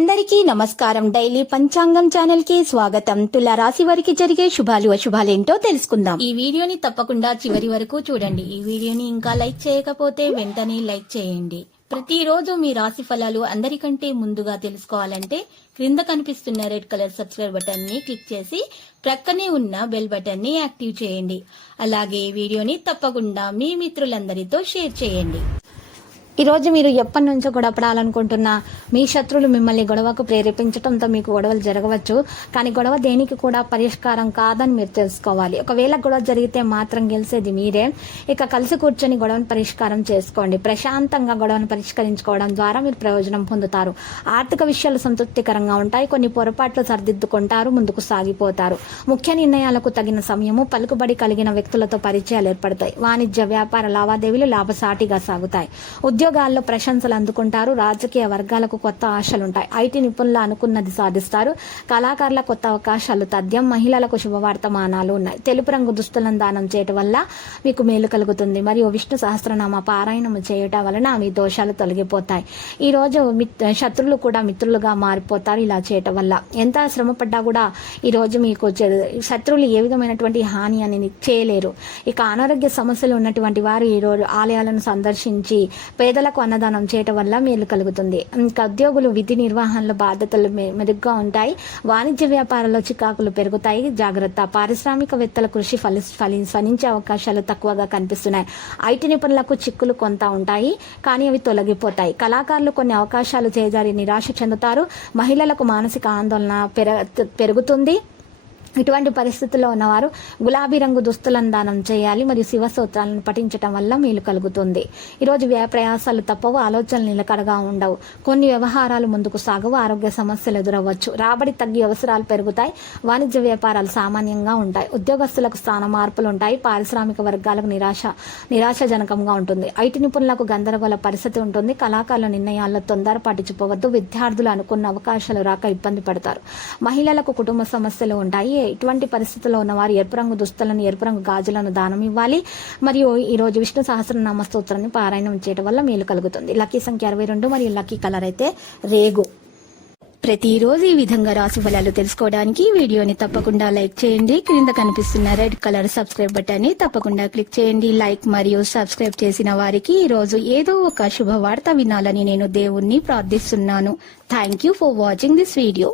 అందరికీ నమస్కారం. డైలీ పంచాంగం ఛానల్ కి స్వాగతం. తుల రాశి వారికి జరిగే శుభాలు అశుభాలేంటో తెలుసుకుందాం. ఈ వీడియోని తప్పకుండా చివరి వరకు చూడండి. ఈ వీడియోని ఇంకా లైక్ చేయకపోతే వెంటనే లైక్ చేయండి. ప్రతిరోజు మీ రాశి ఫలాలు అందరికంటే ముందుగా తెలుసుకోవాలంటే క్రింద కనిపిస్తున్న రెడ్ కలర్ సబ్స్క్రైబ్ బటన్ ని క్లిక్ చేసి ప్రక్కనే ఉన్న బెల్ బటన్ ని యాక్టివ్ చేయండి. అలాగే వీడియోని తప్పకుండా మీ మిత్రులందరితో షేర్ చేయండి. ఈ రోజు మీరు ఎప్పటి నుంచో గొడవపడాలనుకుంటున్నా మీ శత్రువులు మిమ్మల్ని గొడవకు ప్రేరేపించడంతో మీకు గొడవలు జరగవచ్చు. కానీ గొడవ దేనికి కూడా పరిష్కారం కాదని మీరు తెలుసుకోవాలి. ఒకవేళ గొడవ జరిగితే మాత్రం గెలిచేది మీరే. ఇక కలిసి కూర్చొని గొడవను పరిష్కారం చేసుకోండి. ప్రశాంతంగా గొడవను పరిష్కరించుకోవడం ద్వారా మీరు ప్రయోజనం పొందుతారు. ఆర్థిక విషయాలు సంతృప్తికరంగా ఉంటాయి. కొన్ని పొరపాట్లు సరిదిద్దుకుంటారు, ముందుకు సాగిపోతారు. ముఖ్య నిర్ణయాలకు తగిన సమయము, పలుకుబడి కలిగిన వ్యక్తులతో పరిచయాలు ఏర్పడతాయి. వాణిజ్య వ్యాపార లావాదేవీలు లాభసాటిగా సాగుతాయి. ఉద్యోగాల్లో ప్రశంసలు అందుకుంటారు. రాజకీయ వర్గాలకు కొత్త ఆశలుంటాయి. ఐటీ నిపుణులు అనుకున్నది సాధిస్తారు. కళాకారుల కొత్త అవకాశాలు తథ్యం. మహిళలకు శుభవార్తమానాలు ఉన్నాయి. తెలుపు రంగు దుస్తులను దానం చేయటం వల్ల మీకు మేలు కలుగుతుంది. మరియు విష్ణు సహస్రనామ పారాయణం చేయటం వలన మీ దోషాలు తొలగిపోతాయి. ఈ రోజు శత్రువులు కూడా మిత్రులుగా మారిపోతారు. ఇలా చేయటం వల్ల ఎంత శ్రమపడ్డా కూడా ఈ రోజు మీకు శత్రువులు ఏ విధమైనటువంటి హాని అనేది చేయలేరు. ఇక అనారోగ్య సమస్యలు ఉన్నటువంటి వారు ఈ రోజు ఆలయాలను సందర్శించి పేదలకు అన్నదానం చేయటం వల్ల మేలు కలుగుతుంది. ఇంకా ఉద్యోగులు విధి నిర్వహణలో బాధ్యతలు మెరుగ్గా ఉంటాయి. వాణిజ్య వ్యాపారాల్లో చికాకులు పెరుగుతాయి. జాగ్రత్త. పారిశ్రామికవేత్తల కృషి ఫలించే అవకాశాలు తక్కువగా కనిపిస్తున్నాయి. ఐటీ నిపుణులకు చిక్కులు కొంత ఉంటాయి, కానీ అవి తొలగిపోతాయి. కళాకారులు కొన్ని అవకాశాలు చేజారి నిరాశ చెందుతారు. మహిళలకు మానసిక ఆందోళన పెరుగుతుంది. ఇటువంటి పరిస్థితుల్లో ఉన్నవారు గులాబీ రంగు దుస్తులను దానం చేయాలి మరియు శివ స్తోత్రాలను పఠించడం వల్ల మేలు కలుగుతుంది. ఈరోజు వ్యయ ప్రయాసాలు తప్పవు. ఆలోచనలు నిలకడగా ఉండవు. కొన్ని వ్యవహారాలు ముందుకు సాగవు. ఆరోగ్య సమస్యలు ఎదురవ్వచ్చు. రాబడి తగ్గి అవసరాలు పెరుగుతాయి. వాణిజ్య వ్యాపారాలు సామాన్యంగా ఉంటాయి. ఉద్యోగస్తులకు స్థాన మార్పులు ఉంటాయి. పారిశ్రామిక వర్గాలకు నిరాశజనకంగా ఉంటుంది. ఐటీ నిపుణులకు గందరగోళ పరిస్థితి ఉంటుంది. కళాకారుల నిర్ణయాల్లో తొందరపాటు చూపవద్దు. విద్యార్థులు అనుకున్న అవకాశాలు రాక ఇబ్బంది పడతారు. మహిళలకు కుటుంబ సమస్యలు ఉంటాయి. ఇటువంటి పరిస్థితుల్లో ఉన్నవారు ఎరుపు రంగు దుస్తులను, ఎరుపు రంగు గాజులను దానం ఇవ్వాలి. మరియు ఈ రోజు విష్ణు సహస్రనామ స్తోత్రాన్ని పారాయణం చేయడం వల్ల మేలు కలుగుతుంది. లక్కీ సంఖ్య 62 మరియు లక్కీ కలర్ అయితే రేగు. ప్రతిరోజు ఈ విధంగా రాశి ఫలాలు తెలుసుకోవడానికి వీడియోని తప్పకుండా లైక్ చేయండి. క్రింద కనిపిస్తున్న రెడ్ కలర్ సబ్స్క్రైబ్ బటన్ ని తప్పకుండా క్లిక్ చేయండి. లైక్ మరియు సబ్స్క్రైబ్ చేసిన వారికి ఈ రోజు ఏదో ఒక శుభవార్త వినాలని నేను దేవుణ్ణి ప్రార్థిస్తున్నాను. Thank you for watching this video.